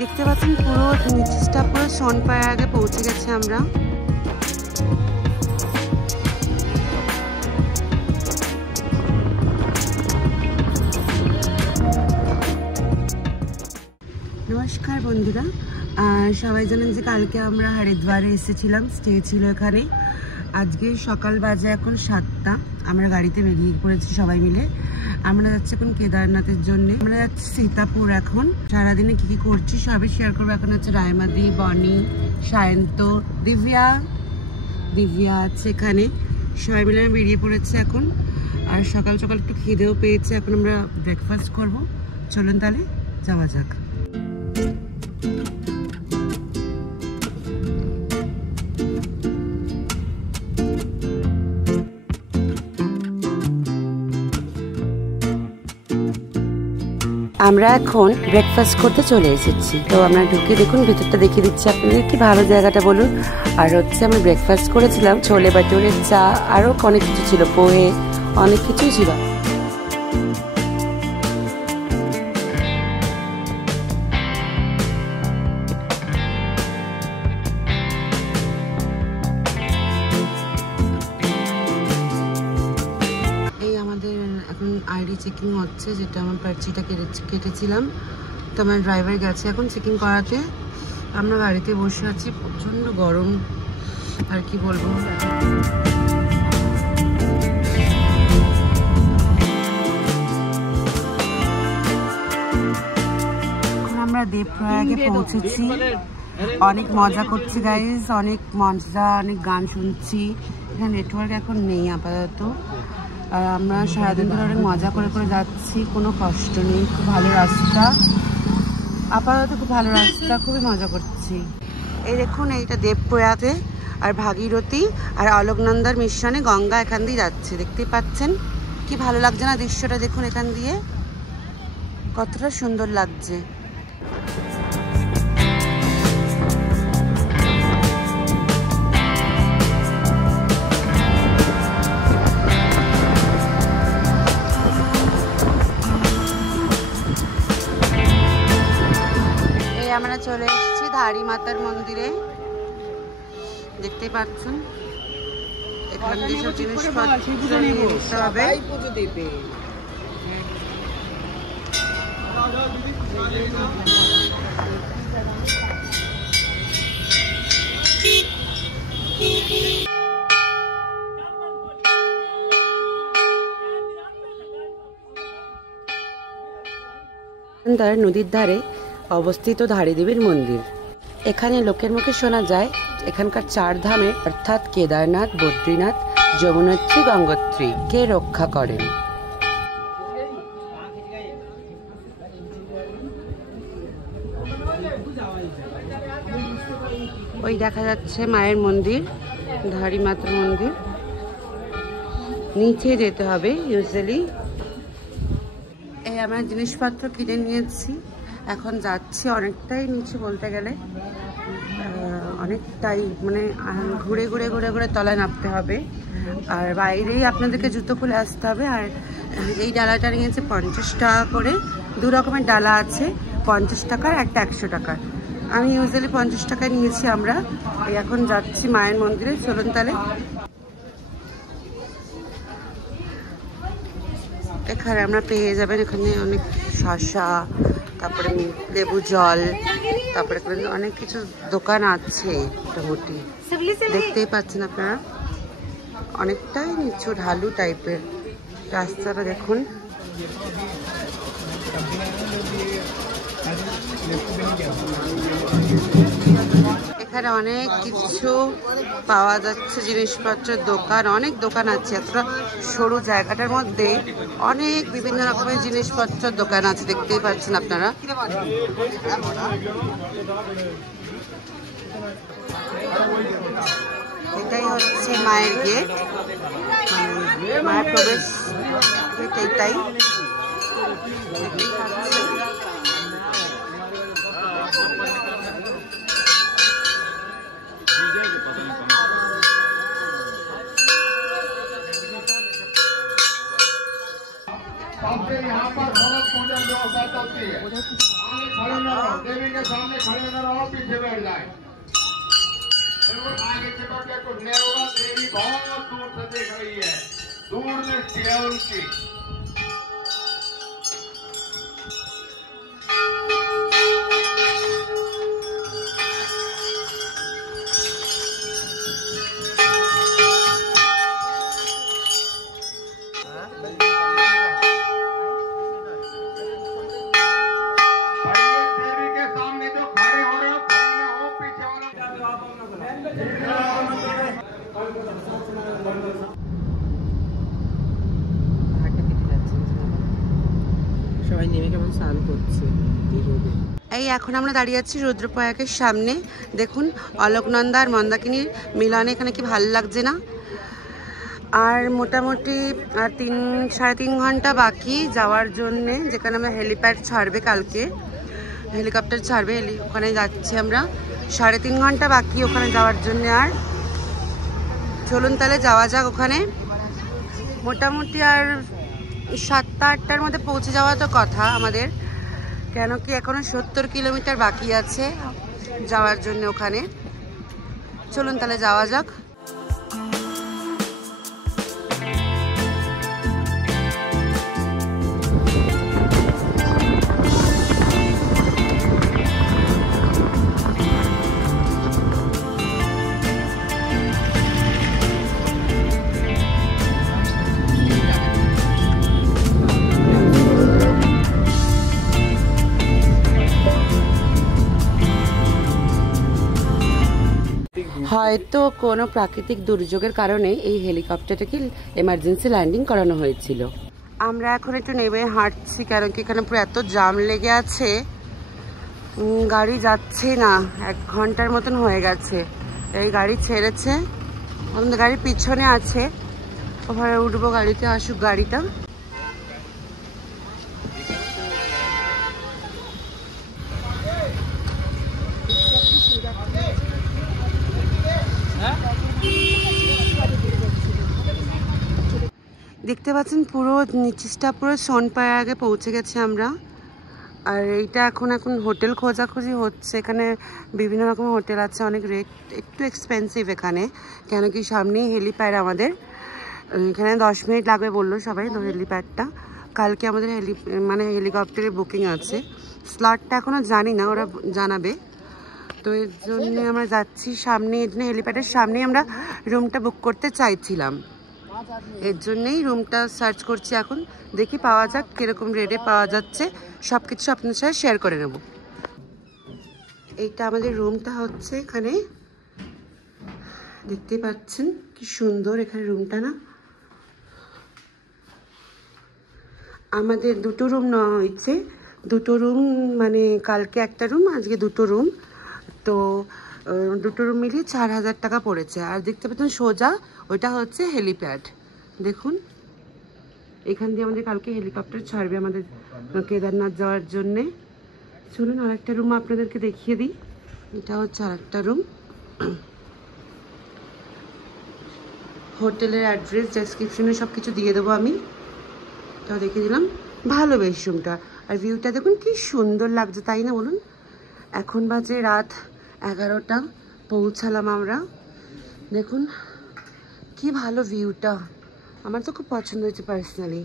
দেখতে পাচ্ছেন পুরো নিচটা পুরো সোনপাড়ার আগে পৌঁছে গেছে আমরা। নমস্কার বন্ধুরা, সবাই জানেন যে কালকে আমরা হরিদ্বারে এসেছিলাম, স্টে ছিল এখানে। আজকে সকাল বাজে এখন 7টা, আমরা গাড়িতে বেরিয়ে পড়েছি সবাই মিলে। আমরা যাচ্ছি এখন কেদারনাথের জন্য। আমরা যাচ্ছি সীতাপুর। এখন সারাদিনে কি কি করছি সবই শেয়ার করবো। এখন হচ্ছে রায়মাদি, বনি, সায়ন্ত, দিব্যা আছে এখানে। সবাই মিলে আমরা বেরিয়ে পড়েছি এখন। আর সকাল সকাল একটু খিদেও পেয়েছে, এখন আমরা ব্রেকফাস্ট করব। চলুন তাহলে যাওয়া যাক। আমরা এখন ব্রেকফাস্ট করতে চলে এসেছি। তো আমরা ঢুকে দেখুন, ভিতরটা দেখিয়ে দিচ্ছি আপনাদের। কি ভালো জায়গাটা বলুন। আর হচ্ছে আমরা ব্রেকফাস্ট করেছিলাম ছোলে বাটুরে, চা, আরো অনেক কিছু ছিল, পোহে, অনেক কিছুই ছিল। আইডি চেকিং হচ্ছে, যেটা আমার পার্চিটা কেটেছিলাম। তো আমার ড্রাইভার গেছে এখন চেকিং করাতে। আমরা গাড়িতে বসে আছি, প্রচণ্ড গরম, আর কি বলবো। এখন আমরা দেবপ্রয়াগে পৌঁছেছি। অনেক মজা করছি গাইজ, অনেক মজা, অনেক গান শুনছি। এখানে নেটওয়ার্ক এখন নেই আপাতত। আর আমরা সারাদিন ধরে অনেক মজা করে করে যাচ্ছি, কোনো কষ্ট নেই। খুব ভালো রাস্তা, আপাতত খুব ভালো রাস্তা, খুবই মজা করছি। এই দেখুন, এইটা দেবপ্রয়াগে, আর ভাগীরথী আর অলোকনন্দার মিশ্রণে গঙ্গা এখান দিয়ে যাচ্ছে, দেখতেই পাচ্ছেন। কি ভালো লাগছে না দৃশ্যটা? দেখুন এখান দিয়ে কতটা সুন্দর লাগছে। আমরা চলে এসেছি ধারী মাতার মন্দিরে, দেখতেই পাচ্ছেন। এখান দিয়ে সব জিনিসপত্র নিতে হবে। নদীর ধারে অবস্থিত ধারী দেবীর মন্দির। এখানে লোকের মুখে শোনা যায় এখানকার 4 ধামে অর্থাৎ কেদারনাথ, বদ্রীনাথ, যমুনোত্রী, গঙ্গোত্রী কে রক্ষা করেন। ওই দেখা যাচ্ছে মায়ের মন্দির, ধারী মাতার মন্দির। নিচে যেতে হবে ইউজুয়ালি। এই আমরা জিনিসপত্র কিনে নিয়েছি, এখন যাচ্ছি অনেকটাই নিচে বলতে গেলে, অনেকটাই মানে ঘুরে ঘুরে ঘুরে ঘুরে তলায় নামতে হবে। আর বাইরেই আপনাদেরকে জুতো খুলে আসতে হবে। আর এই ডালাটা নিয়েছে 50 টাকা করে। 2 রকমের ডালা আছে, 50 টাকার, একটা 100 টাকার। আমি ইউজুয়ালি 50 টাকায় নিয়েছি। আমরা এখন যাচ্ছি মায়ের মন্দিরে। চলুন তাহলে। এখানে আমরা পেয়ে যাবেন, এখানে অনেক শসা, তারপরে লেবু জল, তারপরে অনেক কিছু দোকান আছে মোটামুটি, দেখতেই পাচ্ছেন আপনারা। অনেকটাই নিচু ঢালু টাইপের রাস্তাটা দেখুন। এখানে অনেক কিছু পাওয়া যাচ্ছে, জিনিসপত্রের দোকান, অনেক দোকান আছে। এতটা সরু জায়গাটার মধ্যে অনেক বিভিন্ন রকমের জিনিসপত্রের দোকান আছে, দেখতেই পাচ্ছেন আপনারা। এটাই হচ্ছে মায়ের গেট, মায়ের প্রবেশ গেট এইটাই। देवी के सामने खड़े न रहो, पीछे बैठ जाए। आगे चिपक के कुछ नहीं होगा। देवी बहुत दूर से देख रही है, दूर दृष्टि है उनकी। সবাই নেমে কেমন স্নান করছে। এই এখন আমরা দাঁড়িয়ে আছি রুদ্রপ্রয়াগের সামনে। দেখুন অলোকনন্দা আর মন্দাকিনীর মিলনে এখানে কি ভালো লাগছে না। আর মোটামুটি আর 3-3.5 ঘন্টা বাকি যাওয়ার জন্যে, যেখানে আমরা হেলিপ্যাড ছাড়বে, কালকে হেলিকপ্টার ছাড়বে, ওখানে যাচ্ছি আমরা। 3.5 ঘন্টা বাকি ওখানে যাওয়ার জন্য। আর চলুন তাহলে যাওয়া যাক ওখানে। মোটামুটি আর 7টা-8টার মধ্যে পৌঁছে যাওয়া তো কথা আমাদের, কেন কি এখনো 70 কিলোমিটার বাকি আছে যাওয়ার জন্য ওখানে। চলুন তাহলে যাওয়া যাক। হয়তো কোনো প্রাকৃতিক দুর্যোগের কারণে এই হেলিকপ্টারটাকে এমার্জেন্সি ল্যান্ডিং করানো হয়েছিল। আমরা এখন একটু নেমে হাঁটছি, কারণ কি এখানে পুরো এত জাম লেগে আছে, গাড়ি যাচ্ছে না। 1 ঘন্টার মতন হয়ে গেছে এই গাড়ি ছেড়েছে। আমাদের গাড়ির পিছনে আছে, ওখানে উঠবো, গাড়িতে আসুক গাড়িটা। দেখতে পাচ্ছেন পুরো নিচটা পুরো সোনপ্রয়াগে পৌঁছে গেছে আমরা। আর এইটা এখন হোটেল খোঁজাখুঁজি হচ্ছে। এখানে বিভিন্ন রকমের হোটেল আছে, অনেক রেট একটু এক্সপেন্সিভ এখানে, কেন কি সামনেই হেলিপ্যাড আমাদের। এখানে 10 মিনিট লাগবে বললো সবাই হেলিপ্যাডটা। কালকে আমাদের হেলিকপ্টারের বুকিং আছে, স্লটটা এখনও জানি না, ওরা জানাবে। তো এর জন্য আমরা যাচ্ছি সামনে, এর জন্য হেলিপ্যাডের সামনেই আমরা রুমটা বুক করতে চাইছিলাম। এর জন্যই রুমটা সার্চ করছি এখন, দেখি পাওয়া যাক, কীরকম রেটে পাওয়া যাচ্ছে, সব কিছু আপনার সাথে শেয়ার করে নেব। এইটা আমাদের রুমটা হচ্ছে, এখানে দেখতে পাচ্ছেন কি সুন্দর এখানে রুমটা না। আমাদের 2টো রুম নেওয়া হয়েছে, 2টো রুম মানে কালকে একটা রুম, আজকে 2টো রুম। তো 2টো রুম মিলিয়ে 4000 টাকা পড়েছে। আর দেখতে পাচ্ছেন সোজা ওইটা হচ্ছে হেলিপ্যাড। দেখুন এখান দিয়ে আমাদের কালকে হেলিকপ্টার ছাড়বে আমাদের কেদারনাথ যাওয়ার জন্যে। চলুন আরেকটা রুম আপনাদেরকে দেখিয়ে দিই। এটা হচ্ছে আরেকটা রুম। হোটেলের অ্যাড্রেস ডেসক্রিপশনে সব কিছু দিয়ে দেবো আমি, তাও দেখিয়ে দিলাম। ভালো বেশ রুমটা। আর ভিউটা দেখুন কি সুন্দর লাগছে, তাই না বলুন? এখন বাজে রাত 11টা, পৌঁছালাম আমরা। দেখুন কি ভালো ভিউটা, আমার তো খুব পছন্দ হয়েছে পার্সোনালি।